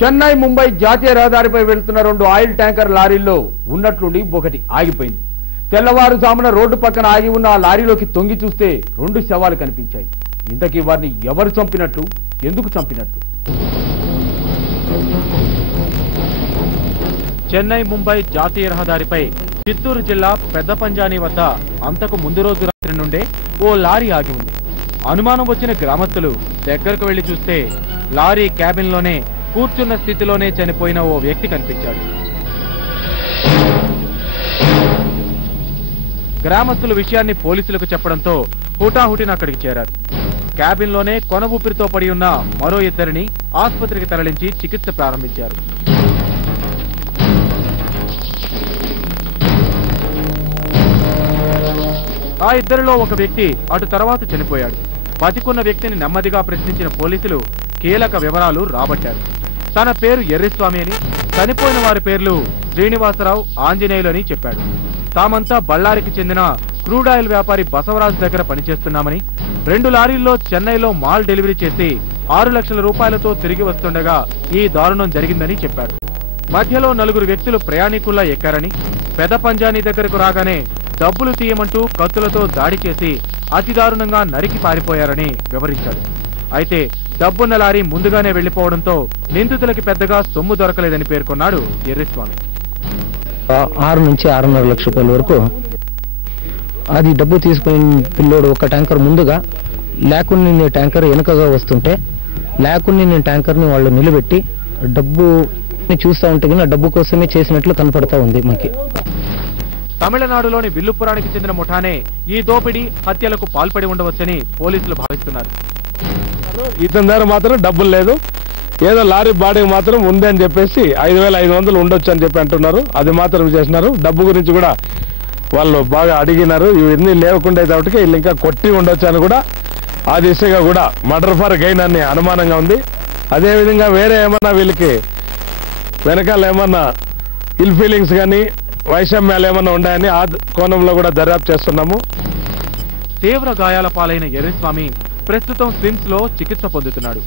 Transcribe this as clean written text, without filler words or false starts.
చెన్నై ముంబై జాతీయ రహదారిపై వెళ్తున్న 2 ఆయిల్ ట్యాంకర్ లారీల్లో ఉన్నట్లుండి ఒకటి ఆగిపోయింది. తెల్లవారుజామున రోడ్డు పక్కన ఆగి ఉన్న ఆ లారీలోకి తొంగి చూస్తే 2 శవాలు కనిపించాయి. ఇంతకీ వారిని ఎవరు చంపినట్లు, ఎందుకు చంపినట్లు? చెన్నై ముంబై జాతీయ రహదారిపై చిత్తూరు జిల్లా పెద్ద పంజాని వద్ద అంతకు ముందు రోజు రాత్రి నుండే ఓ లారీ ఆగి ఉంది. అనుమానం వచ్చిన గ్రామస్తులు దగ్గరకు వెళ్లి చూస్తే లారీ క్యాబిన్లోనే కూర్చున్న స్థితిలోనే చనిపోయిన ఓ వ్యక్తి కనిపించాడు. గ్రామస్తులు విషయాన్ని పోలీసులకు చెప్పడంతో హుటాహుటిన అక్కడికి చేరారు. క్యాబిన్లోనే కొన ఊపిరితో పడి ఉన్న మరో 2 ఆసుపత్రికి తరలించి చికిత్స ప్రారంభించారు. ఆ 2లో ఒక వ్యక్తి అటు తర్వాత చనిపోయాడు. బతికున్న వ్యక్తిని నెమ్మదిగా ప్రశ్నించిన పోలీసులు కీలక వివరాలు రాబట్టారు. తన పేరు ఎర్రిస్వామి అని, చనిపోయిన వారి పేర్లు శ్రీనివాసరావు, ఆంజనేయులు అని చెప్పాడు. తామంతా బళ్ళారికి చెందిన క్రూడ్ ఆయిల్ వ్యాపారి బసవరాజు దగ్గర పనిచేస్తున్నామని, 2 లారీల్లో చెన్నైలో మాల్ డెలివరీ చేసి 6 లక్షల రూపాయలతో తిరిగి వస్తుండగా ఈ దారుణం జరిగిందని చెప్పాడు. మధ్యలో 4 వ్యక్తులు ప్రయాణికుల్లా ఎక్కారని, పెద పంజాని దగ్గరకు రాగానే డబ్బులు తీయమంటూ కత్తులతో దాడి చేసి అతి దారుణంగా నరికి పారిపోయారని వివరించాడు. అయితే డబ్బున్న లారీ ముందుగానే వెళ్లిపోవడంతో నిందితులకి పెద్దగా సొమ్ము దొరకలేదని పేర్కొన్నాడు ఎర్రిస్వామి. 6 నుంచి 6.5 లక్షల రూపాయల వరకు అది డబ్బు తీసుకుని పిల్లోడు ఒక ట్యాంకర్ ముందుగా, లేకుండా నేను ట్యాంకర్ వెనుకగా వస్తుంటే లేకుండా నేను ట్యాంకర్ని వాళ్ళు నిలబెట్టి డబ్బు చూస్తూ ఉంటే కానీ డబ్బు కోసమే చేసినట్లు కనపడతా ఉంది మాకి. తమిళనాడులోని విల్లుపురానికి చెందిన ముఠానే ఈ దోపిడీ, హత్యలకు పాల్పడి ఉండవచ్చని పోలీసులు భావిస్తున్నారు. ఇతని దగ్గర మాత్రం డబ్బులు లేదు, ఏదో లారీ బాడీకి మాత్రం ఉంది అని చెప్పేసి 5,500 ఉండొచ్చు అని చెప్పి అంటున్నారు. అది మాత్రం చేసినారు. డబ్బు గురించి కూడా వాళ్ళు బాగా అడిగినారు. ఇవన్నీ లేకుండా కాబట్టి వీళ్ళు ఇంకా కొట్టి ఉండొచ్చు అని కూడా ఆ దిశగా కూడా మర్డర్ ఫర్ గెయిన్ అని అనుమానంగా ఉంది. అదేవిధంగా వేరే ఏమన్నా వీళ్ళకి వెనకాల ఏమన్నా ఇల్ ఫీలింగ్స్ కానీ వైషమ్యాలు ఏమన్నా ఉన్నాయని ఆ కోణంలో కూడా దర్యాప్తు చేస్తున్నాము. తీవ్ర గాయాల పాలైన ఎర్రిస్వామి ప్రస్తుతం స్విమ్స్ లో చికిత్స పొందుతున్నాడు.